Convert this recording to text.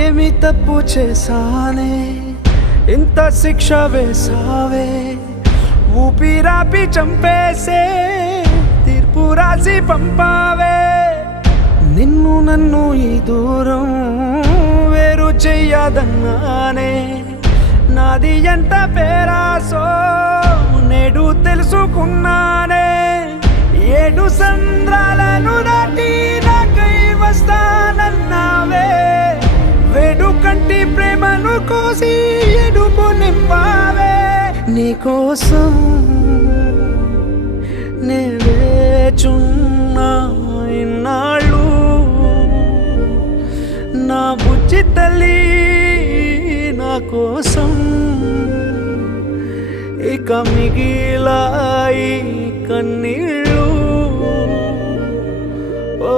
ఏమి తప్పు చేశానే ఇంత శిక్ష వేసావే ఊపిరాపి చంపేసే తీర్పు రాసి పంపావే నిన్ను నన్ను ఈ దూరం వేరు చెయ్యదన్నానే నాది ఎంత పేరాసో నేడు తెలుసుకున్నానే 7 సంద్రాలను దాటి నాకై వస్తానన్నావే వేడుకంటి ప్రేమను కోసి ఎడుపు నింపావే నీకోసం నే వేచున్నా ఇన్నాళ్ళు నా బుజ్జి తల్లి నా కోసం ఇక మిగిలాయి కన్నీళ్ళు ఓ